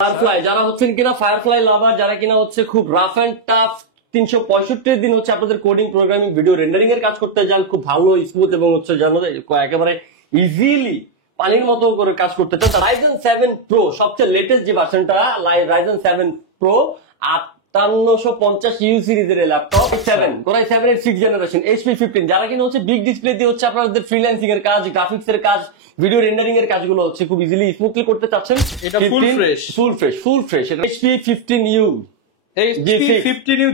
Firefly যারা হচ্ছেন কিনা ফায়ারফ্লাই লাভার, যারা কিনা হচ্ছে খুব রাফ এন্ড টাফ 365 দিন হচ্ছে আপনাদের কোডিং প্রোগ্রামিং ভিডিও রেন্ডারিং এর কাজ করতে যান, খুব ভালো স্মুথ এবং হচ্ছে জানো একেবারে ইজিলি পানির মতো করে কাজ করতে চান, রাইজেন 7 প্রো সবচেয়ে লেটেস্ট যে ভার্সনটা রাইজেন 7 প্রো 5850 ইউ সিরিজের ল্যাপটপ 7 কোরাই 7 এর 6 জেনারেশন HP 15, যারা কিনা হচ্ছে বিগ ডিসপ্লে দিয়ে হচ্ছে আপনাদের ফ্রিল্যান্সিং এর কাজ, গ্রাফিক্স এর কাজ, ভিডিও রেন্ডারিং এর কাজগুলো হচ্ছে খুব ইজিলি স্মুথলি করতে চাচ্ছেন। এটা ফুল ফ্রেশ এটা HP 15U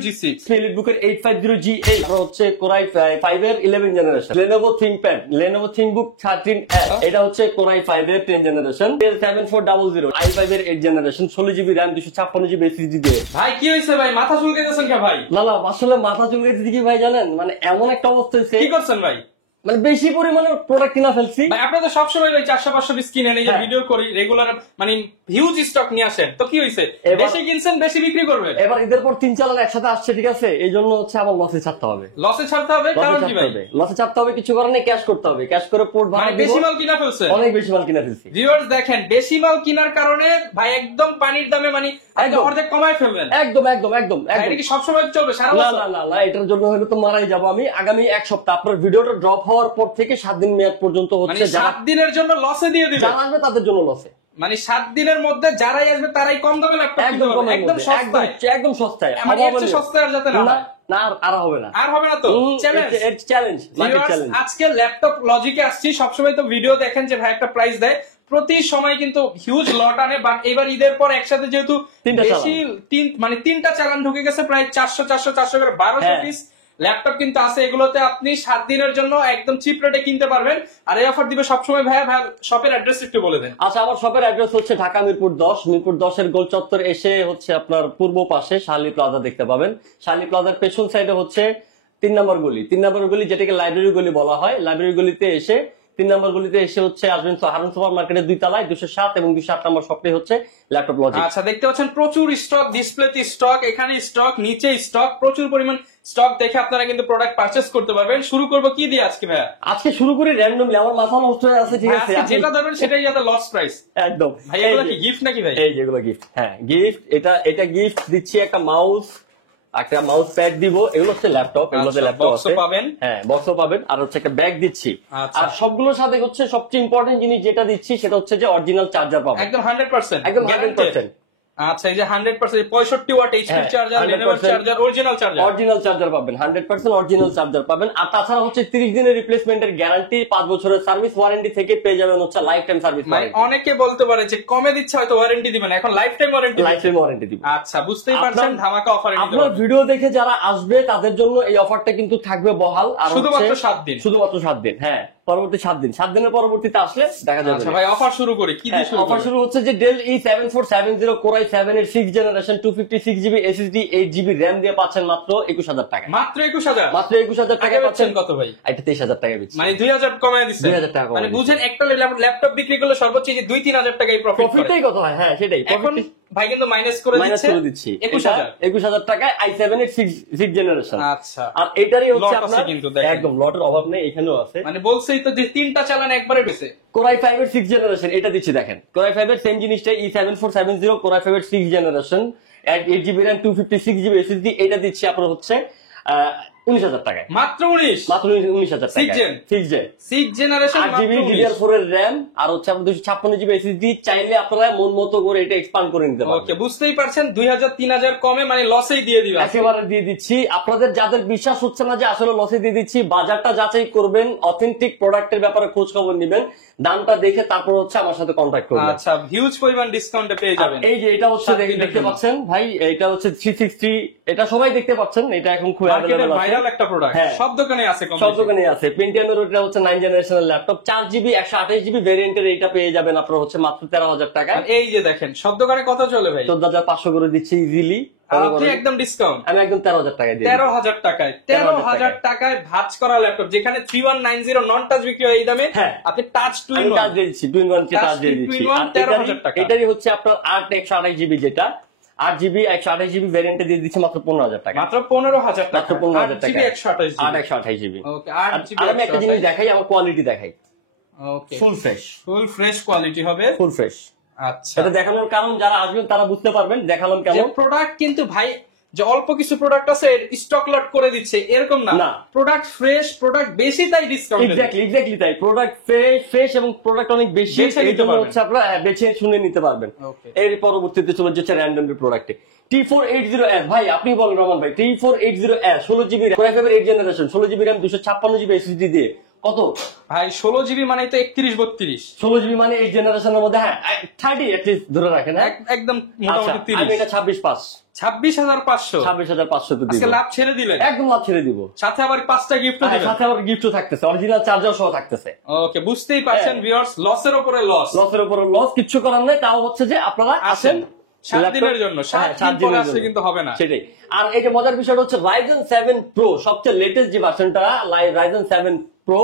G6 এলিটবুকের 850G8 হচ্ছে কোরাই 5 এর 11 generation. Lenovo ThinkPad, Lenovo ThinkBook 13F, এটা হচ্ছে কোরাই 5 এর 10 জেনারেশন। 7400 i5 এর 8 generation, 16GB RAM 256GB SSD দিয়ে। ভাই কি হইছে ভাই, মাথা চুলকাইতেছেন কে ভাই? না আসলে মাথা চুলকাইতেছে কি ভাই জানেন, মানে এমন একটা অবস্থা হয়েছে, কি করছেন ভাই? মানে বেশি পরিমাণে প্রোডাক্ট কিনা ফেলছি ভাই। আপনারা তো সবসময় ভাই 400-500 পিস কিনেন, এই যে ভিডিও করি রেগুলার, মানে হিউজ স্টক নিয়ে আসেন, তো কি হইছে? বেশি কিনছেন বেশি বিক্রি করবেন। এবার ঈদের পর 3-4 লাখ একসাথে আসছে, ঠিক আছে, এই জন্য হচ্ছে আবার লসে ছাড়তে হবে। লসে ছাড়তে হবে কারণ কি ভাই? লসে ছাড়তে হবে, কিছু করার নেই, ক্যাশ করতে হবে, ক্যাশ করে পোর্ট ভাড়া দিব। বেশি মাল কিনা ফেলছে, অনেক বেশি মাল কিনা ফেলছি। ভিউয়ার্স দেখেন, বেশি মাল কিনার কারণে ভাই একদম পানির দামে মানে একদম অর্ধেক কমায় ফেলবেন। একদম এটা কি সবসময় চলবে সারা বছর? না, এটার জন্য হলে তো মারাই যাবো আমি। আগামী এক সপ্তাহ আপনার ভিডিওটা ড্রপ হওয়ার পর থেকে 7 দিন মেয়াদ পর্যন্ত হচ্ছে, 7 দিনের জন্য লসে দিয়ে দিবেন। যারা আসবে তাদের জন্য লসে, মানে 7 দিনের মধ্যে যারাই আসবে তারাই কম দামে ল্যাপটপ কিনতে পারবে, একদম সস্তায়, একদম সস্তায়। মানে এর চেয়ে সস্তায় আর যাতে না হয়। না আর হবে না, আর হবে না তো। Challenge market challenge. আজকে ল্যাপটপ লজিকে আসছি, সবসময় তো ভিডিও দেখেন যে ভাই একটা প্রাইস দেয়, প্রতি সময় কিন্তু হিউজ লট আনে, বাট এবার ঈদের পর একসাথে যেহেতু বেশি মানে 3টা চালান ঢুকে গেছে, প্রায় 400 করে 1200 পিস ল্যাপটপ কিন্তু আছে। এগুলোতে আপনি 7 দিনের জন্য একদম চিপ রেটে কিনতে পারবেন। আর এই অফার দিবে সবসময়। ভাই শপের অ্যাড্রেস একটু বলে দেন। আচ্ছা, আমার শপের অ্যাড্রেস হচ্ছে ঢাকা মিরপুর 10 এর গোল চত্বর এসে হচ্ছে আপনার পূর্ব পাশে শার্লি প্লাজা দেখতে পাবেন। শার্লি প্লাজার পেছন সাইডে হচ্ছে 3 নম্বর গলি, যেটাকে লাইব্রেরি গলি বলা হয়। লাইব্রেরি গলিতে এসে 3 নম্বর গলিতে এসে হচ্ছে আসবেন হারুন সুপার মার্কেটের 2 তলায় 207 এবং 208 নম্বর শপটাই হচ্ছে ল্যাপটপ লজিক। আচ্ছা, দেখতে পাচ্ছেন প্রচুর স্টক, ডিসপ্লেতে স্টক, এখানে স্টক, নিচে স্টক, প্রচুর পরিমাণ স্টক দেখে আপনারা কিন্তু প্রোডাক্ট পারচেজ করতে পারবেন। শুরু করব কি দিয়ে আজকে ভাইয়া? আজকে শুরু করি র্যান্ডমলি, আমার মাথা নষ্ট হয়ে আছে, ঠিক আছে, যেটা দেবেন সেটাই যাতে লস প্রাইস। একদম ভাই এগুলো কি গিফট নাকি ভাই? এই যেগুলো গিফট, হ্যাঁ গিফট। এটা গিফট দিচ্ছি, একটা মাউস, একটা মাউস প্যাড দিব। এগুলো হচ্ছে ল্যাপটপ, এগুলোতে ল্যাপটপ আছে, পাবেন, হ্যাঁ বক্সও পাবেন, আর হচ্ছে একটা ব্যাগ দিচ্ছি। আর সবগুলোর সাথে হচ্ছে সবচেয়ে ইম্পর্টেন্ট জিনিস যেটা দিচ্ছি সেটা হচ্ছে যে অরিজিনাল চার্জার পাবেন, একদম 100%, একদম 100%। আচ্ছা, এই যে 100% 65 watt HP charger, Lenovo charger, original charger পাবেন, 100% অরিজিনাল চার্জার পাবেন। আর তাছাড়া হচ্ছে 30 দিনের রিপ্লেসমেন্টের গ্যারান্টি, 5 বছরের সার্ভিস ওয়ারেন্টি থেকে পেয়ে যাবেন হচ্ছে লাইফ টাইম সার্ভিস ওয়ারেন্টি। অনেকে বলতে পারে যে কমে দিচ্ছে হয়তো ওয়ারেন্টি দিবেন, এখন লাইফ টাইম ওয়ারেন্টি দিব। আচ্ছা, বুঝতেই পারছেন, ধামাকা অফার। আপনার ভিডিও দেখে যারা আসবে তাদের জন্য এই অফারটা কিন্তু থাকবে বহাল, আর শুধুমাত্র 7 দিন, হ্যাঁ পরবর্তী 7 দিনের পরবর্তীতে আসলে দেখা যাবে। আচ্ছা ভাই, অফার শুরু করি, কি দিয়ে শুরু? অফার শুরু হচ্ছে যে ডেল E7470 কোরাই 7 এর 6 generation 256GB SSD 8GB RAM দিয়ে পাচ্ছেন মাত্র 21000 টাকা। মাত্র 21000 টাকা পাচ্ছেন। কত ভাই? এটা 23000 টাকা দিচ্ছি, মানে 2000 কমায় দিচ্ছে। 2000 টাকা মানে বুঝেন, একটা ল্যাপটপ বিক্রি করলে সর্বোচ্চ যে 2-3000 টাকাই প্রফিটই কত হয়। হ্যাঁ সেটাই, এখন ভাই কিন্তু মাইনাস করে দিচ্ছি 21000 টাকায় i7 এর 6 জেনারেশন। আচ্ছা, আর এটারই হচ্ছে আপনার কিন্তু একদম লটের অভাব নেই, এখানেও আছে। মানে বলছেই তো যে 3টা চালান একবারে বেশি। কোরাই 5 এর 6 জেনারেশন এটা দিচ্ছি, দেখেন কোরাই 5 এর সেম জিনিসটা E7470 কোরাই 5 এর 6 generation 8GB RAM 256GB SSD, এটা দিচ্ছি আপনার হচ্ছে 19000 টাকায়। মাত্র 19000 টাকা। 6 জেনারেশন 8GB DDR4 এর RAM আর হচ্ছে আপনার 256GB SSD। চাইলে আপনারা মন মতো করে এটা এক্সপান্ড করে নিতে পারবেন। ওকে, বুঝতেই পারছেন, 2000-3000 কমে মানে লসেই দিয়ে দিবেন, একেবারে দিয়ে দিচ্ছি। আপনাদের যাদের বিশ্বাস হচ্ছে না যে আসলে লসে দিয়ে দিচ্ছি, বাজারটা যাচাই করবেন, অথেন্টিক প্রোডাক্টের ব্যাপারে খোঁজ খবর নেবেন, দামটা দেখে তারপর হচ্ছে আমার সাথে কন্টাক্ট করবেন। আচ্ছা, হিউজ পরিমাণ ডিসকাউন্টে পেয়ে যাবেন। এই যে এটা হচ্ছে দেখতে পাচ্ছেন ভাই, এটা হচ্ছে 360, এটা সবাই দেখতে পাচ্ছেন, এটা এখন খুব अवेलेबल আছে, ভাইরাল একটা প্রোডাক্ট, সব দোকানে আছে, সব দোকানে আছে। Pentium এর এটা হচ্ছে 9 জেনারেশনের ল্যাপটপ, 4GB 128GB ভেরিয়েন্টের, এটা পেয়ে যাবেন আপনারা হচ্ছে মাত্র 13000 টাকা। এই যে দেখেন, সব দোকানে কত চলে ভাই? 14500 করে দিচ্ছি ইজিলি। আপনি একদম ডিসকাউন্ট, আমি একদম 13000 টাকায় দিই। 13000 টাকায় ভাঁজ করা ল্যাপটপ, যেখানে 3190 নন টাচ বিক্রি হয় এই দামে, আপনি টাচ টু ইন টাচ দিয়ে দিচ্ছি, 2-in-1 কে টাচ দিয়ে দিচ্ছি। 13000 টাকা। এটারই হচ্ছে আপনার 8 128GB, যেটা 8GB 128GB ভেরিয়েন্টে দিয়ে দিচ্ছি মাত্র 15000 টাকা। মাত্র 15000 টাকা, মাত্র 15000 টাকা। 8 128GB। ওকে, 8GB। আমি একটা জিনিস দেখাই, আমার কোয়ালিটি দেখাই। ওকে, ফুল ফ্রেশ কোয়ালিটি হবে, ফুল ফ্রেশ। আচ্ছা, এটা দেখানোর কারণ যারা আসবেন তারা বুঝতে পারবেন দেখালাম কেমন। প্রোডাক্ট কিন্তু ভাই যে অল্প কিছু প্রোডাক্ট আছে স্টক লট করে দিচ্ছে এরকম না, না। প্রোডাক্ট ফ্রেশ, প্রোডাক্ট বেশি, তাই ডিসকাউন্ট। এক্স্যাক্টলি তাই, প্রোডাক্ট ফ্রেশ এবং প্রোডাক্ট অনেক বেশি, বেছে নিতে এই জন্য পারবেন। হচ্ছে আপনারা বেছে শুনে নিতে পারবেন। Okay. এর পরবর্তীতে চলে যাচ্ছে র্যান্ডম প্রোডাক্টে T480S। ভাই আপনি বলেন রহমান ভাই, T480S 16GB RAM, Core i5 8 generation, 16GB RAM, 256GB SSD দিয়ে কত ভাই 16 জিবি মানে তো 31-32, 16GB মানে 8 জেনারেশনের মধ্যে, হ্যাঁ 30 এটলিস্ট ধরে রাখেন, হ্যাঁ একদম আচ্ছা, মোটামুটি আমি 30। এটা 26.5 26,500 26,500 তো দিব, আজকে লাভ ছেড়ে দিলেন, একদম লাভ ছেড়ে দিব। সাথে আবার 5টা গিফটও হ্যাঁ, দিলেন। সাথে আবার গিফটও থাকতেছে, অরিজিনাল চার্জার সহ থাকতেছে। ওকে, বুঝতেই পারছেন ভিউয়ার্স, লসের উপরে লস। লসের উপর লস, কিচ্ছু করার নেই। তাও হচ্ছে যে আপনারা আসেন 7 দিনের জন্য, 7 দিন পরে আসলে কিন্তু হবে না। সেটাই। আর এই যে মজার বিষয়টা হচ্ছে Ryzen 7 Pro সবচেয়ে লেটেস্ট যে ভার্সনটা, Ryzen 7 Pro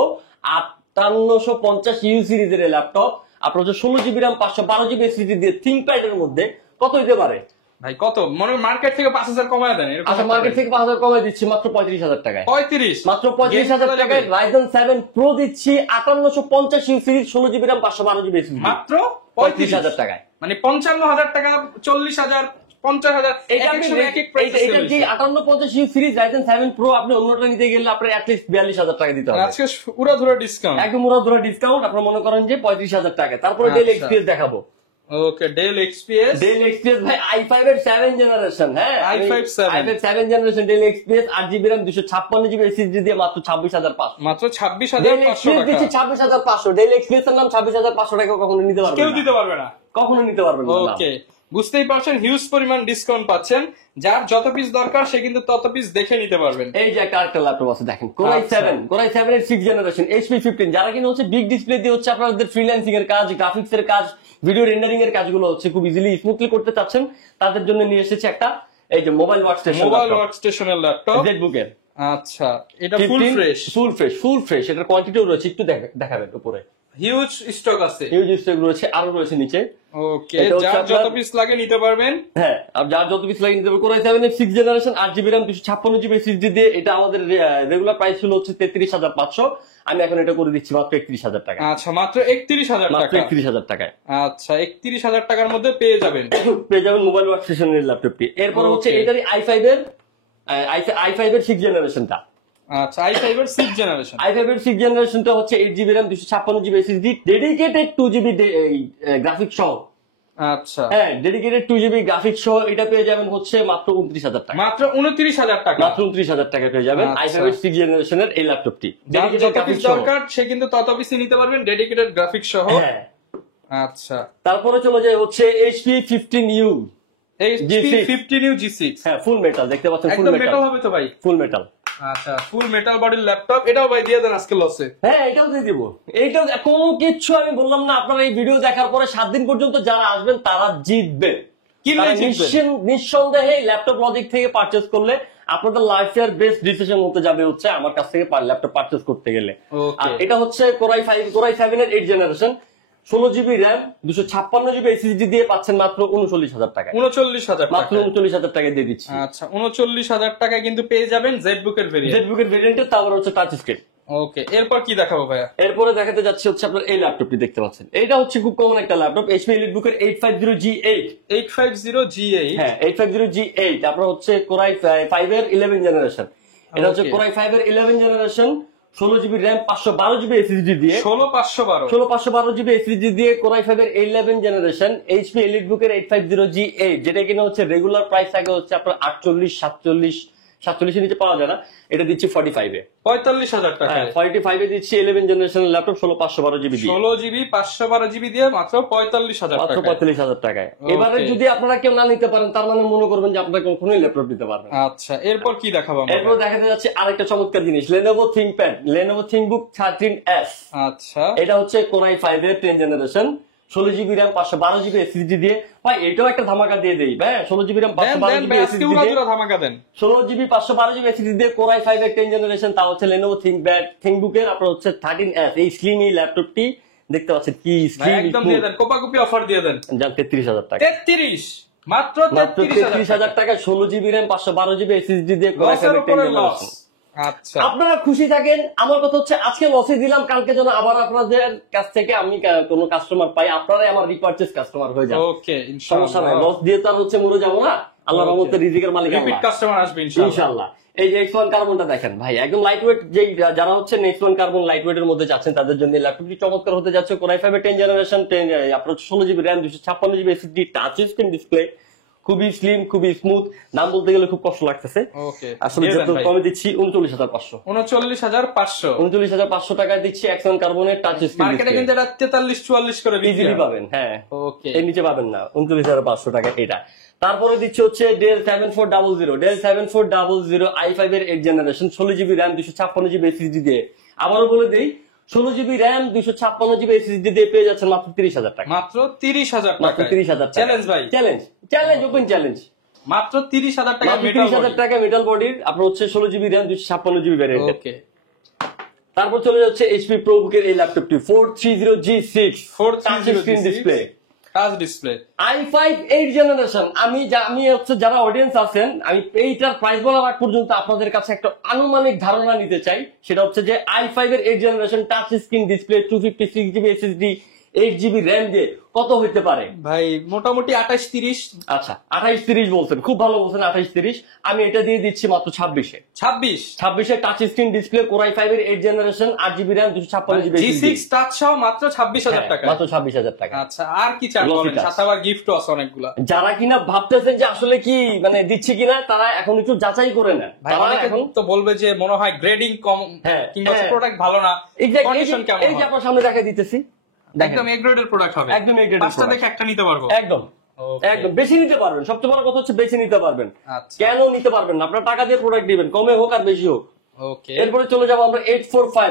5850U সিরিজের ল্যাপটপ আপনার হচ্ছে 16GB RAM 512GB SSD দিয়ে ThinkPad এর মধ্যে কত হইতে পারে ভাই? কত মনে মার্কেট থেকে 5,000 কমায় দেন এরকম? আচ্ছা, মার্কেট থেকে 5000 কমায় দিচ্ছি মাত্র 35,000 টাকায়। 35, মাত্র 35,000 টাকায় Ryzen 7 Pro দিচ্ছি 5850U series 16GB RAM 512GB SSD মাত্র 35,000 টাকায়। মানে 55,000 টাকা, 40,000, 50,000, এটা আপনি এক এক প্রাইস। এটা যে 5850U সিরিজ Ryzen 7 Pro আপনি অন্যটা নিতে গেলে আপনার অ্যাটলিস্ট 42,000 টাকা দিতে হবে। আজকে উড়াধুরা ডিসকাউন্ট, একদম উড়াধুরা ডিসকাউন্ট। আপনি মনে করেন যে 35,000 টাকা। তারপরে ডেল আচ্ছা। এক্সপিএস দেখাবো। ওকে, ডেল এক্সপিএস। ডেল এক্সপিএস ভাই i5 এর 7 জেনারেশন, হ্যাঁ i5 7 i5 7 generation del XPS 8GB RAM 256GB SSD দিয়ে মাত্র 26,500। মাত্র ডেল 26,500 এক্সপিএস টাকা। দিচ্ছি 26,500। ডেল এক্সপিএস এর নাম 26,500 টাকা কখনো নিতে পারবেন কেউ না, দিতে পারবে না। কখনো নিতে পারবেন না। ওকে, বুঝতেই পারছেন হিউজ পরিমাণ ডিসকাউন্ট পাচ্ছেন। যার যত পিস দরকার সে কিন্তু তত পিস দেখে নিতে পারবেন। এই যে একটা আরেকটা ল্যাপটপ আছে দেখেন, Core আচ্ছা। i7 এর 6 জেনারেশন HP 15। যারা কিনা হচ্ছে বিগ ডিসপ্লে দিয়ে হচ্ছে আপনাদের ফ্রিল্যান্সিং এর কাজ, গ্রাফিক্স এর কাজ, ভিডিও রেন্ডারিং এর কাজগুলো হচ্ছে খুব ইজিলি স্মুথলি করতে চাচ্ছেন, তাদের জন্য নিয়ে এসেছে একটা এই যে মোবাইল ওয়ার্কস্টেশন, মোবাইল ওয়ার্কস্টেশনের ল্যাপটপ ZBook এর। আচ্ছা, এটা ফুল ফ্রেশ। Full fresh. এটার কোয়ান্টিটিও রয়েছে, একটু দেখাবেন উপরে হিউজ স্টক আছে, হিউজ স্টক রয়েছে, আরো রয়েছে নিচে। ওকে, এটা হচ্ছে যার যত আপনার- পিস লাগে নিতে পারবেন। হ্যাঁ, আর যার যত পিস লাগে নিতে পারবেন। Core i7 এর 6 generation 8GB RAM 256GB SSD দিয়ে। এটা আমাদের রেগুলার প্রাইস ছিল হচ্ছে 33,500। আমি এখন এটা করে দিচ্ছি মাত্র 31,000 টাকা। আচ্ছা, মাত্র 31,000 মাত্র টাকা। 31,000 টাকায় আচ্ছা, 31,000 টাকার মধ্যে পেয়ে যাবেন। পেয়ে যাবেন মোবাইল ওয়ার্কস্টেশনের ল্যাপটপটি। এরপর হচ্ছে Okay. এটারই i5 এর 6 জেনারেশনটা। আচ্ছা, i5 এর 6 জেনারেশন। i5 এর 6 জেনারেশনটা হচ্ছে 8GB RAM 256GB SSD dedicated 2GB graphics সহ। আচ্ছা, হ্যাঁ, ডেডিকেটেড 2GB গ্রাফিক্স সহ এটা পেয়ে যাবেন হচ্ছে মাত্র 29,000 টাকা। মাত্র 29,000 টাকা। মাত্র 29,000 টাকা পেয়ে যাবেন আচ্ছা। i5 এর 6 জেনারেশনের এই ল্যাপটপটি। যার ডেডিকেটেড যত পিস গ্রাফিক্স সহ। দরকার সে কিন্তু তত পিস নিতে পারবেন, ডেডিকেটেড গ্রাফিক্স সহ। হ্যাঁ। আচ্ছা, তারপরে চলে যায় হচ্ছে HP 15U। HP G6 15U G6 হ্যাঁ, ফুল মেটাল দেখতে পাচ্ছেন, ফুল একদম মেটাল। মেটাল হবে তো ভাই? ফুল মেটাল। আচ্ছা, ফুল মেটাল বডির ল্যাপটপ, এটাও ভাই দিয়ে দেন আজকে লসে। হ্যাঁ, এটাও দিয়ে দিব। এইটাও কোনো কিছু আমি বললাম না, আপনারা এই ভিডিও দেখার পরে 7 দিন পর্যন্ত যারা আসবেন তারা জিতবে। কিনলে তারা জিতবেন। নিঃসন্দেহে ল্যাপটপ লজিক থেকে পারচেজ করলে আপনাদের লাইফের বেস্ট ডিসিশন হতে যাবে হচ্ছে আমার কাছ থেকে ল্যাপটপ পারচেজ করতে গেলে। Okay. আর এটা হচ্ছে Core i7 এর 8 generation 16GB RAM 256GB SSD দিয়ে পাচ্ছেন মাত্র 39,000 টাকায়। 39,000 মাত্র টাকা। 39,000 টাকায় দিয়ে দিচ্ছি। আচ্ছা, 39,000 টাকায় কিন্তু পেয়ে যাবেন জেডবুক এর ভেরিয়েন্ট। ZBook এর ভেরিয়েন্টে, তারপর হচ্ছে টাচ স্ক্রিন। ওকে, এরপর কি দেখাবো ভাইয়া? এরপরে দেখাতে যাচ্ছে হচ্ছে আপনার এই ল্যাপটপটি দেখতে পাচ্ছেন। এটা হচ্ছে খুব কমন একটা ল্যাপটপ, HP EliteBook এর 850G8। 850G8। হ্যাঁ, 850G8 আপনার হচ্ছে Core i5 এর 11 জেনারেশন। এটা হচ্ছে Okay. Core i5 এর 11 generation 16GB RAM 512GB SSD দিয়ে। 16512। 512GB SSD দিয়ে Core i5 এর 11 জেনারেশন HP EliteBook এর 850G8, যেটা কিনা হচ্ছে রেগুলার প্রাইস থাকে হচ্ছে আপনার 47 এর নিচে পাওয়া যায় না, এটা দিচ্ছি 45 এ। 45,000 টাকা। 45 এ দিচ্ছি 11 জেনারেশনের ল্যাপটপ 16512GB দিয়ে। 16GB 512GB দিয়ে মাত্র 45,000 মাত্র টাকা। 45,000 টাকায়। Okay. এবারে যদি আপনারা কেউ না নিতে পারেন তার মানে মনে করবেন যে আপনারা কখনোই ল্যাপটপ নিতে পারবেন। আচ্ছা, এরপর কি দেখাবো আমরা? এরপর দেখাতে যাচ্ছে আরেকটা চমৎকার জিনিস, Lenovo ThinkBook 13S। আচ্ছা, এটা হচ্ছে Core i5 এর 10 generation 16GB RAM 512GB SSD দিয়ে। ভাই এটাও একটা ধামাকা দিয়ে দেই ভাই, 16GB RAM দেন দেন 512GB ভাই, SSD আজকে দিয়ে, উড়াধুরা ধামাকা দেন। 16GB 512GB SSD দিয়ে Core i5 এর 10 জেনারেশন, তা হচ্ছে Lenovo ThinkBook এর আপনার হচ্ছে 13S। এই স্লিম এই ল্যাপটপটি দেখতে পাচ্ছেন কি ভাই স্লিম, একদম দিয়ে দেন, কোপাকুপি অফার দিয়ে দেন। জান 33,000 টাকা। 33, মাত্র মাত্র 33,000 33,000 টাকায় 16GB RAM 512GB SSD দিয়ে Core i5 লসের এর 10 উপরে লস। জেনারেশন। আচ্ছা আপনারা খুশি থাকেন। আমার কথা হচ্ছে আজকে লসে দিলাম, কালকে যেন আবার আপনাদের কাছ থেকে আমি কোনো কাস্টমার পাই, আপনারাই আমার রিপারচেজ কাস্টমার হয়ে যান। ওকে সমস্যা নাই, ইনশাআল্লাহ লস দিয়ে তো আর হচ্ছে মরে যাবো না। আল্লাহর রহমতে রিজিকের মালিক রিপিট আল্লাহ। কাস্টমার আসবে ইনশাআল্লাহ। ইনশাআল্লাহ। এই যে X1 কার্বনটা দেখেন ভাই, একদম লাইট ওয়েট, যে যারা হচ্ছে X1 কার্বন লাইট ওয়েট এর মধ্যে যাচ্ছেন তাদের জন্য ল্যাপটপটি চমৎকার হতে যাচ্ছে। Core i5 এর 10 জেনারেশন, আপনার 16GB RAM, 256GB SSD, touch screen display, খুবই স্লিম, খুবই স্মুথ। দাম বলতে গেলে খুব কষ্ট লাগতেছে, ওকে আসলে যত কমে দিচ্ছি 39,500। 39,500 39,500 টাকায় দিচ্ছি X1 কার্বনের টাচ স্ক্রিন মার্কেটে কিন্তু এটা 43-44 করে বিক্রি ইজিলি হয়। পাবেন। হ্যাঁ, ওকে এর নিচে পাবেন না। 39,500 টাকা এটা। তারপরে দিচ্ছে হচ্ছে Dell 7400 i5 এর 8 generation, 16GB RAM, 256GB SSD দিয়ে। আবারও বলে দেই, 16GB RAM, 256GB SSD দিয়ে পেয়ে যাচ্ছেন মাত্র 30,000 টাকা। মাত্র 30,000 মাত্র টাকা 30,000 টাকা। চ্যালেঞ্জ ভাই, চ্যালেঞ্জ, ওপেন চ্যালেঞ্জ। মাত্র 30,000 টাকা মাত্র মেটাল 30,000 টাকা মেটাল বডির, আপনার হচ্ছে 16GB RAM, 256GB ভ্যারিয়েন্ট। ওকে তারপর চলে যাচ্ছে HP ProBook এর এই ল্যাপটপটি 430G6 touch screen display, touch display i5 8 generation. আমি হচ্ছে যারা অডিয়েন্স আছেন, আমি এইটার প্রাইস বলার আগ পর্যন্ত আপনাদের কাছে একটা আনুমানিক ধারণা নিতে চাই। সেটা হচ্ছে যে i5 এর 8 generation touch screen display, 256GB SSD, 8GB RAM দিয়ে কত হইতে পারে ভাই? মোটামুটি 28-30। আচ্ছা, 28-30 বলছেন, খুব ভালো বলছেন, 28-30। আমি এটা দিয়ে দিচ্ছি মাত্র 26-এ। 26 touch screen display, Core i5 এর 8 generation, 8GB RAM, 256GB G6 touch সহ মাত্র 26,000 টাকা। মাত্র 26,000 টাকা। আচ্ছা, আর কি চান Glossy বলেন? touch। সাথে আবার গিফটও আছে অনেকগুলা। যারা কিনা ভাবতেছেন যে আসলে কি মানে দিচ্ছি কিনা, তারা এখন একটু যাচাই করে নেন। ভাই তারা অনেকে এখন তো বলবে যে মনে হয় গ্রেডিং কম হ্যাঁ, কিংবা হ্যাঁ। প্রোডাক্ট ভালো না, Exactly, কন্ডিশন কেমন এই যে হয়? আপনার সামনে দেখা দিতেছি, একদম এ গ্রেডের প্রোডাক্ট হবে, একদম A grade এর পাঁচটা product। দেখে একটা নিতে পারবো। একদম Okay. একদম বেশি নিতে পারবেন। সবচেয়ে বড় কথা হচ্ছে বেশি নিতে পারবেন। আচ্ছা কেন নিতে পারবেন না? আপনার টাকা দিয়ে প্রোডাক্ট দিবেন, কমে হোক আর বেশি হোক। ওকে এরপরে চলে যাবো আমরা 845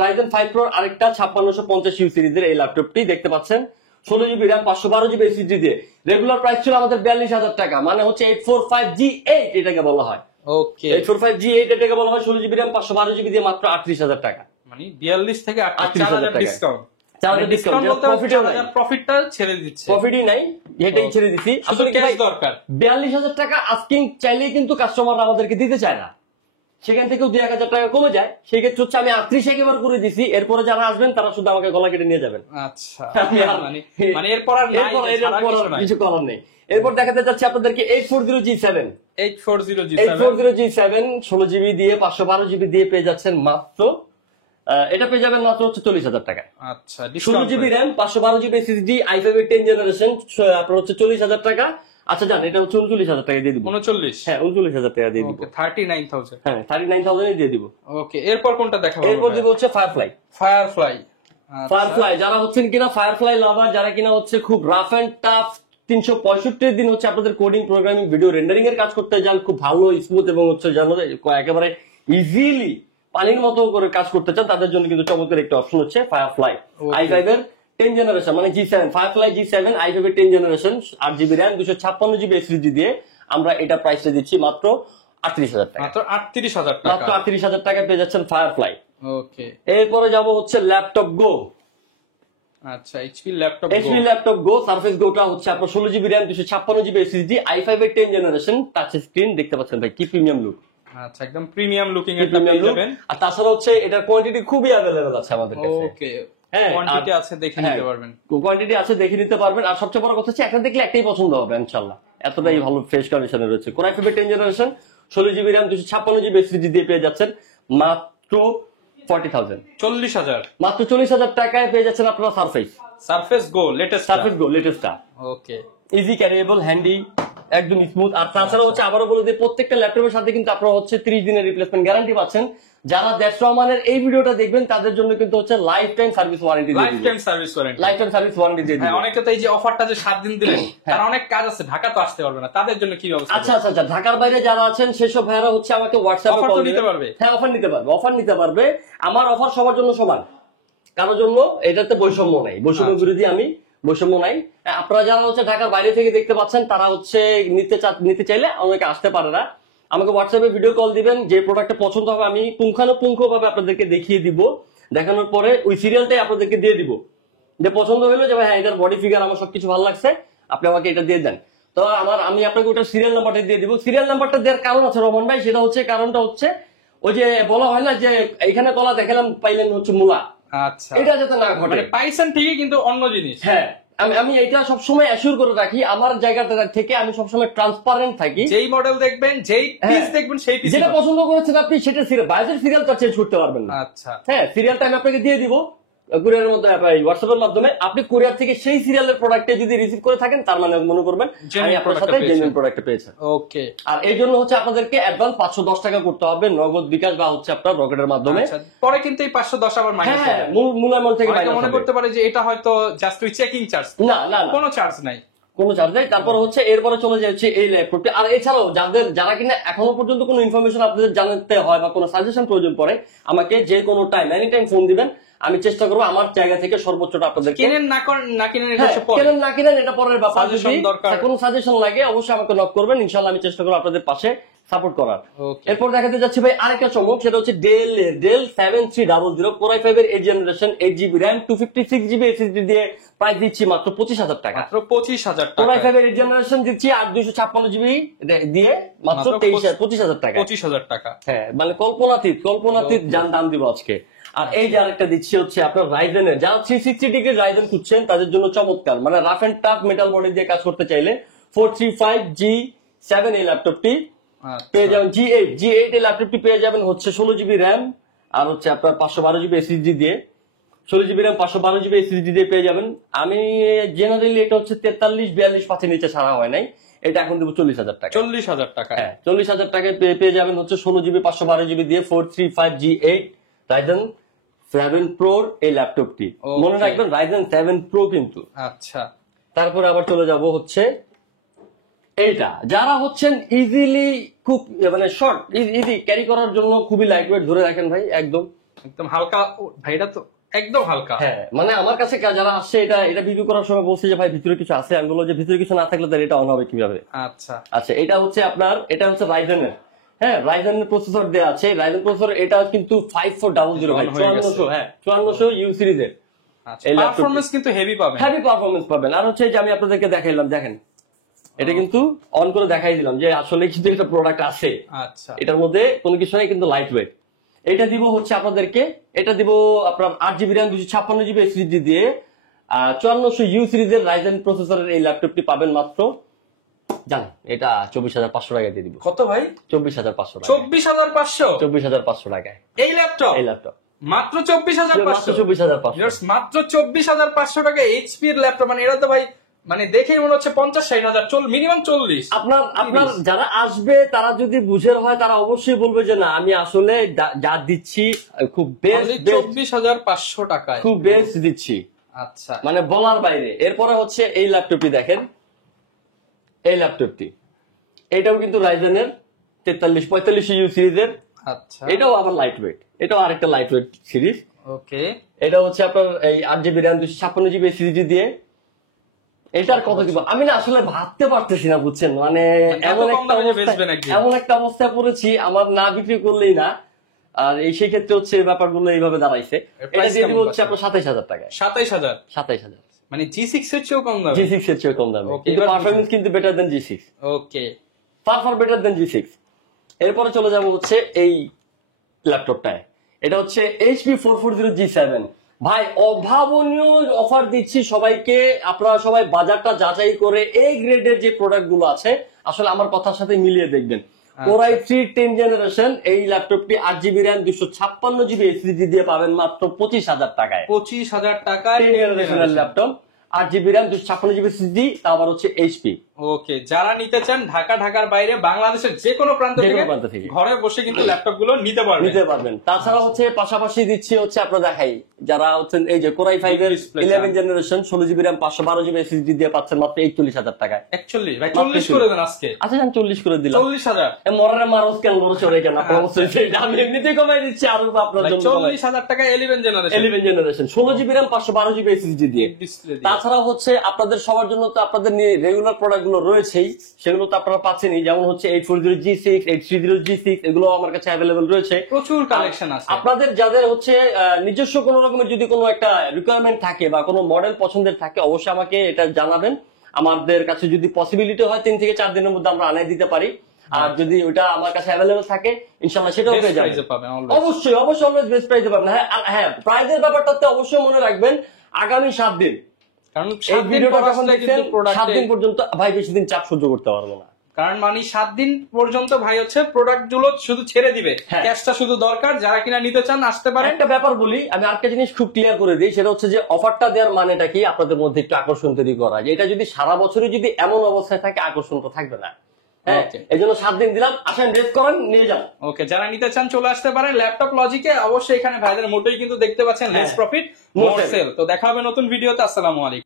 Ryzen 5 Pro আরেকটা 5650U সিরিজের এই ল্যাপটপটি দেখতে পাচ্ছেন, 16GB RAM, 512GB SSD দিয়ে। রেগুলার প্রাইস ছিল আমাদের 42,000 টাকা, মানে হচ্ছে 845G8 এটাকে বলা হয়। ওকে 845G8 এটাকে বলা হয়, 16GB RAM, 512GB দিয়ে মাত্র 38,000 টাকা। মানে 42 থেকে 38,000 4,000 টাকা। ডিসকাউন্ট। 4,000 discount, যেটা profit ও নাই। প্রফিটটা ছেড়ে দিচ্ছে, প্রফিটই নাই, এটাই ছেড়ে দিছি। শুধু আসলে কি ক্যাশ ভাই, দরকার। 42,000 টাকা আস্কিং চাইলেই কিন্তু কাস্টমাররা আমাদেরকে দিতে চায় না, সেখান থেকেও 2,000 টাকা কমে যায়। সেই ক্ষেত্রে হচ্ছে আমি 38 একেবারে করে দিছি। এরপরে যারা আসবেন তারা শুধু আমাকে গলা কেটে নিয়ে যাবেন। আচ্ছা আমি আর- মানে এরপর আর নাই, এরপর ছাড়া কিছু নাই। কিছু করার নেই। এরপর দেখাতে যাচ্ছে আপনাদেরকে 840G7 840G7 840G7 16GB দিয়ে, 512GB দিয়ে পেয়ে যাচ্ছেন মাত্র, এটা পেয়ে যাবেন মাত্র হচ্ছে 40,000 টাকা। আচ্ছা 16GB RAM, 512GB SSD, i5 এর 10 জেনারেশন, আপনার হচ্ছে 40,000 টাকা। আচ্ছা জান, এটা হচ্ছে 39,000 টাকা দিয়ে দিব। 39। হ্যাঁ, 39,000 টাকা দিয়ে দিব। ওকে 39,000। হ্যাঁ, 39,000 দিয়ে দিব। ওকে এরপর কোনটা দেখাবো? এরপর দিব হচ্ছে ফায়ারফ্লাই। ফায়ারফ্লাই। যারা হচ্ছেন কিনা ফায়ারফ্লাই লাভার, যারা কিনা হচ্ছে খুব রাফ এন্ড টাফ 365 দিন হচ্ছে আপনাদের কোডিং, প্রোগ্রামিং, ভিডিও রেন্ডারিং এর কাজ করতে যান, খুব ভালো স্মুথ এবং হচ্ছে জানো একেবারে ইজিলি পানির মতো করে কাজ করতে চান, তাদের জন্য কিন্তু চমৎকার একটা অপশন হচ্ছে ফায়ারফ্লাই। i5 এর 10 জেনারেশন মানে G7, ফায়ারফ্লাই G7 i5 এর 10 generation, 8GB RAM, 256GB SSD দিয়ে আমরা এটা প্রাইসটা দিচ্ছি মাত্র 38,000 টাকা। মাত্র 38,000 মাত্র টাকা। 38,000 টাকা পেয়ে যাচ্ছেন ফায়ারফ্লাই। ওকে এরপরে যাব হচ্ছে ল্যাপটপ গো। আচ্ছা এইচপি ল্যাপটপ HP ল্যাপটপ গো, সারফেস গোটা হচ্ছে আপনার 16GB RAM, 256GB SSD, i5 এর 10 জেনারেশন, টাচ স্ক্রিন দেখতে পাচ্ছেন ভাই, কি প্রিমিয়াম লুক, আচ্ছা একদম প্রিমিয়াম লুকিং কি একটা প্রিমিয়াম পেয়ে লুক। যাবেন। আর তাছাড়া হচ্ছে এটার কোয়ান্টিটি খুবই अवेलेबल আছে আমাদের কাছে। ওকে হ্যাঁ, কোয়ান্টিটি আর- আছে, দেখে হ্যাঁ, নিতে পারবেন। কোয়ান্টিটি আছে, দেখে নিতে পারবেন। আর সবচেয়ে বড় কথা হচ্ছে একটা দেখলে একটাই পছন্দ হবে ইনশাআল্লাহ, এতটাই ভালো ফ্রেশ কন্ডিশনে রয়েছে। Core i5 এর 10 generation, 16GB RAM, 256GB SSD দিয়ে পেয়ে যাচ্ছেন মাত্র 40,000। 40,000 মাত্র 40,000 টাকায় পেয়ে যাচ্ছেন আপনারা সারফেস। সারফেস গো লেটেস্ট। সারফেস গো লেটেস্টটা ওকে ইজি ক্যারিয়েবল, হ্যান্ডি, একদম স্মুথ। আর তাছাড়া হচ্ছে আবারও বলে দিই, প্রত্যেকটা ল্যাপটপের সাথে কিন্তু আপনারা হচ্ছে 30 দিনের রিপ্লেসমেন্ট গ্যারান্টি পাচ্ছেন। যারা 150 রহমানের এই ভিডিওটা দেখবেন তাদের জন্য কিন্তু হচ্ছে লাইফ টাইম সার্ভিস ওয়ারেন্টি দিয়ে লাইফ দিব। Time service warranty. Life time service warranty দিয়ে দিব। হ্যাঁ অনেকে তো এই যে অফারটা যে 7 দিন দিলেন, তার অনেক কাজ আছে, ঢাকা তো আসতে পারবে না, তাদের জন্য কি ব্যবস্থা? আচ্ছা আচ্ছা আচ্ছা, ঢাকার বাইরে যারা আছেন সেসব ভাইরা হচ্ছে আমাকে হোয়াটসঅ্যাপে Offer কল তো দিতে নিতে পারবে। পারবে? হ্যাঁ, অফার নিতে পারবে, অফার নিতে পারবে। আমার অফার সবার জন্য সমান, কারোর জন্য এটাতে বৈষম্য নাই, বৈষম্য বিরোধী আমি, বৈষম্য নাই। আপনারা যারা হচ্ছে ঢাকার বাইরে থেকে দেখতে পাচ্ছেন তারা হচ্ছে নিতে চাইলে অনেকে আসতে পারে না, আমাকে হোয়াটসঅ্যাপে ভিডিও কল দিবেন, যে প্রোডাক্টটা পছন্দ হবে আমি পুঙ্খানুপুঙ্খ ভাবে আপনাদেরকে দেখিয়ে দিব, দেখানোর পরে ওই সিরিয়ালটাই আপনাদেরকে দিয়ে দিব, যে পছন্দ হলো যে ভাই হ্যাঁ এটার বডি ফিগার আমার সবকিছু ভালো লাগছে, আপনি আমাকে এটা দিয়ে দেন। তো আমি আপনাকে ওটা সিরিয়াল নাম্বারটা দিয়ে দিব। সিরিয়াল নাম্বারটা দেওয়ার কারণ আছে রহমান ভাই, সেটা হচ্ছে কারণটা হচ্ছে ওই যে বলা হয় না যে এখানে কলা দেখালাম পাইলেন হচ্ছে মূলা, আচ্ছা, এটা যাতে না ঘটে। মানে পাইছেন ঠিকই কিন্তু অন্য জিনিস। হ্যাঁ, আমি এটা সবসময় অ্যাসিওর করে রাখি, আমার জায়গাটা থেকে আমি সবসময় ট্রান্সপারেন্ট থাকি। যেই মডেল দেখবেন, যেই পিস দেখবেন, সেই পিস যেটা পছন্দ করেছেন আপনি সেটা বাইরের সিরিয়ালটা চেঞ্জ করতে পারবেন না। আচ্ছা, হ্যাঁ, সিরিয়ালটা আমি আপনাকে দিয়ে দিব কুরিয়ারের মধ্যে, হোয়াটসঅ্যাপের মাধ্যমে। আপনি কুরিয়ার থেকে সেই সিরিয়ালের প্রোডাক্টে যদি রিসিভ করে থাকেন, তার মানে মনে করবেন আমি আপনার সাথে জেনুইন প্রোডাক্ট পেয়েছি। ওকে। আর এই জন্য হচ্ছে আপনাদেরকে অ্যাডভান্স 510 টাকা করতে হবে, নগদ, বিকাশ বা হচ্ছে আপনার রকেটের মাধ্যমে। পরে কিন্তু এই 510 আবার মাইনাস হ্যাঁ, হবে। মূল অ্যামাউন্ট থেকে অনেকে মাইনাস মনে হবে। করতে পারে যে এটা হয়তো জাস্ট ওই চেকিং চার্জ। না না না, কোনো চার্জ নাই, কোনো চার্জ নেই। তারপর হচ্ছে এরপরে চলে যাচ্ছে এই ল্যাপটপটি। আর এছাড়াও যারা কিনা এখনো পর্যন্ত কোনো ইনফরমেশন আপনাদের জানাতে হয় বা কোনো সাজেশন প্রয়োজন পড়ে, আমাকে যে কোনো টাইম, এনি টাইম ফোন দিবেন। আমি চেষ্টা করবো আমার জায়গা থেকে সর্বোচ্চটা আপনাদের। কিনেন না কিনেন এটা হ্যাঁ, হচ্ছে পরে। কিনেন না কিনেন এটা পরের ব্যাপার। Suggestion যদি দরকার। কোনো সাজেশন লাগে অবশ্যই আমাকে নক করবেন, ইনশাআল্লাহ আমি চেষ্টা করবো আপনাদের পাশে সাপোর্ট করার। Okay. এরপর দেখাতে যাচ্ছি ভাই আরেকটা চমক, সেটা হচ্ছে ডেল 7300 Core i5 এর 8 generation, 8GB RAM, 256GB SSD দিয়ে প্রাইস দিচ্ছি মাত্র 25,000 টাকা। মাত্র 25,000 Core টাকা। i5 এর 8 জেনারেশন দিচ্ছি 8256GB দিয়ে মাত্র 25,000 টাকা। 25,000 টাকা। হ্যাঁ, মানে কল্পনাতীত দাম দিব আজকে। আর এই যে আরেকটা দিচ্ছি হচ্ছে আপনার রাইজেনের, যারা 360 ডিগ্রি রাইজেন খুঁজছেন তাদের জন্য চমৎকার, মানে rough and tough metal body দিয়ে কাজ করতে চাইলে 435G7 এই ল্যাপটপটি পেয়ে যাবেন। G8 এই ল্যাপটপটি পেয়ে যাবেন হচ্ছে 16GB RAM আর হচ্ছে আপনার 512GB SSD দিয়ে। 16GB RAM 512GB SSD দিয়ে পেয়ে যাবেন। আমি জেনারেলি এটা হচ্ছে 43-42 নিচে ছাড়া হয় নাই, এটা এখন দেবো 40,000 টাকা। 40,000 টাকা। হ্যাঁ, 40,000 টাকায় পেয়ে যাবেন হচ্ছে 16GB 512GB দিয়ে 435G8 Ryzen 7 Pro এই ল্যাপটপটি। মনে রাখবেন Ryzen 7 Pro কিন্তু। আচ্ছা, তারপরে আবার চলে যাব হচ্ছে এইটা, যারা হচ্ছেন ইজিলি খুব মানে শর্ট ইজি ক্যারি করার জন্য খুবই লাইট ওয়েট, ধরে রাখেন ভাই একদম হালকা। ভাই এটা তো একদম হালকা। হ্যাঁ, মানে আমার কাছে যারা আসছে এটা ভিডিও করার সময় বলছে যে ভাই ভিতরে কিছু আছে, আমি বলবো যে ভিতরে কিছু না থাকলে তার এটা অন হবে কিভাবে। আচ্ছা, এটা হচ্ছে আপনার, এটা হচ্ছে রাইজেনের, হ্যাঁ রাইজেনের প্রসেসর দেওয়া আছে। রাইজেন প্রসেসর এটা কিন্তু 5400 ভাই, 5400, হ্যাঁ 5400 ইউ সিরিজের। এই পারফরম্যান্স কিন্তু হেভি পাবেন, হেভি পারফরম্যান্স পাবেন। আর হচ্ছে যে আমি আপনাদেরকে দেখাইলাম, দেখেন এটা কিন্তু অন করে দেখাই দিলাম যে আসলে কিন্তু একটা প্রোডাক্ট আছে। আচ্ছা, এটার মধ্যে কোনো কিছু নাই, কিন্তু লাইট ওয়েট। এটা দিব হচ্ছে আপনাদেরকে, এটা দিব আপনার 8GB RAM 256GB SSD দিয়ে 5400 ইউ সিরিজের রাইজেন প্রসেসরের এই ল্যাপটপটি পাবেন মাত্র, জানেন এটা 24,500 টাকা দিয়ে দিব। কত ভাই? 24,500 টাকা। 24,500? 24,500 টাকায় এই ল্যাপটপ মাত্র 24,500? 24,500 মাত্র 24,500 টাকা এইচপি এর ল্যাপটপ। মানে এটা তো ভাই মানে দেখেই মনে হচ্ছে 50-60,000, মিনিমাম 40। আপনার যারা আসবে তারা যদি বুঝের হয় তারা অবশ্যই বলবে যে না আমি আসলে যা দিচ্ছি খুব বেস্ট, 24,500 টাকায় খুব বেস্ট দিচ্ছি। আচ্ছা, মানে বলার বাইরে। এরপরে হচ্ছে এই ল্যাপটপটি দেখেন, এই ল্যাপটপটি এটাও কিন্তু রাইজেনের 4345 ইউ সিরিজের। আচ্ছা, এটাও আবার লাইট ওয়েট, এটাও আরেকটা লাইট ওয়েট সিরিজ। ওকে। এটা হচ্ছে আপনার এই 8GB RAM 256GB SSD দিয়ে। এটার কথা দিব আমি না আসলে ভাবতে পারতেছি না, বুঝছেন, মানে এমন একটা অবস্থায় পড়েছি, আমার না বিক্রি করলেই না। আর সেই ক্ষেত্রে হচ্ছে ব্যাপারগুলো এইভাবে দাঁড়াইছে। এটা দিয়ে দিব হচ্ছে আপনার 27,000 টাকায়। 27,000 মানে G6 এর চেয়েও কম দামে। G6 এর চেয়ে কম দামে, কিন্তু পারফরম্যান্স কিন্তু বেটার দেন G6। ওকে, ফার বেটার দেন G6। এরপরে চলে যাব হচ্ছে এই ল্যাপটপটায়, এটা হচ্ছে HP 440G7। ভাই অভাবনীয় অফার দিচ্ছি সবাইকে, আপনারা সবাই বাজারটা যাচাই করে এই গ্রেডের যে প্রোডাক্ট গুলো আছে আসলে আমার কথার সাথে মিলিয়ে দেখবেন। Core i3 10 জেনারেশন এই ল্যাপটপটি 8GB RAM 256GB SSD দিয়ে পাবেন মাত্র 25,000 টাকায়। 25,000 টাকায় 10 জেনারেশনের laptop, 8GB RAM 256GB SSD, তা আবার হচ্ছে HP। ওকে, যারা নিতে চান ঢাকার বাইরে বাংলাদেশের যে কোনো প্রান্ত থেকে ঘরে বসে কিন্তু ল্যাপটপ গুলো নিতে পারবেন। তাছাড়া হচ্ছে পাশাপাশি দিচ্ছি হচ্ছে আপনারা দেখাই, যারা হচ্ছেন এই যে Core i5 এর 11 generation 16GB RAM 512GB SSD দিয়ে পাচ্ছেন মাত্র 41,000 টাকায়। 41 ভাই 40 করে দেন আজকে। আচ্ছা জান 40 করে দিলাম। 40,000 মরারে মারস কেন লড় চলে কেন, আপনারা অবশ্যই সেইটা আমি এমনিতেই কমাই দিচ্ছি আরো আপনার জন্য। 40,000 টাকা 11 generation 16GB RAM 512GB SSD দিয়ে। তাছাড়া হচ্ছে আপনাদের সবার জন্য তো আপনাদের রেগুলার প্রোডাক্ট গুলো রয়েছেই, সেগুলো তো আপনারা পাচ্ছেনই, যেমন হচ্ছে 840G6, 830G6, এগুলো আমার কাছে অ্যাভেলেবল রয়েছে, প্রচুর কালেকশন আছে। আপনাদের যাদের হচ্ছে নিজস্ব কোনো রকমের যদি কোনো একটা রিকোয়ারমেন্ট থাকে বা কোনো মডেল পছন্দের থাকে অবশ্যই আমাকে এটা জানাবেন। আমাদের কাছে যদি পসিবিলিটি হয় 3 থেকে 4 দিনের মধ্যে আমরা আনাই দিতে পারি। আর যদি ওটা আমার কাছে অ্যাভেলেবল থাকে ইনশাআল্লাহ সেটাও পেয়ে যাবেন। পাবেন অবশ্যই অবশ্যই অলওয়েজ বেস্ট প্রাইসে পাবেন। হ্যাঁ আর হ্যাঁ, প্রাইসের ব্যাপারটাতে অবশ্যই মনে রাখবেন আগামী 7 দিন, কারণ এই ভিডিওটা যখন দেখছেন কিন্তু 7 দিন পর্যন্ত ভাই বেশি দিন চাপ সহ্য করতে পারবো না। কারণ মানে 7 দিন পর্যন্ত ভাই হচ্ছে প্রোডাক্ট গুলো শুধু ছেড়ে দিবে, হ্যাঁ। ক্যাশটা শুধু দরকার, যারা কিনা নিতে চান আসতে পারেন। একটা ব্যাপার বলি, আমি আরেকটা জিনিস খুব ক্লিয়ার করে দিই, সেটা হচ্ছে যে অফারটা দেওয়ার মানেটা কি আপনাদের মধ্যে একটু আকর্ষণ তৈরি করা, যে এটা যদি সারা বছরই যদি এমন অবস্থায় থাকে আকর্ষণ তো থাকবে না। হ্যাঁ, Okay. এই জন্য 7 দিন দিলাম, আসেন ড্রেস করেন নিয়ে যান। ওকে, যারা নিতে চান চলে আসতে পারেন ল্যাপটপ লজিকে। অবশ্যই এখানে ভাইদের মোটোই কিন্তু দেখতে পাচ্ছেন লেস হ্যাঁ। প্রফিট More মোর sale। সেল। তো দেখা হবে নতুন ভিডিওতে। আসসালামু আলাইকুম।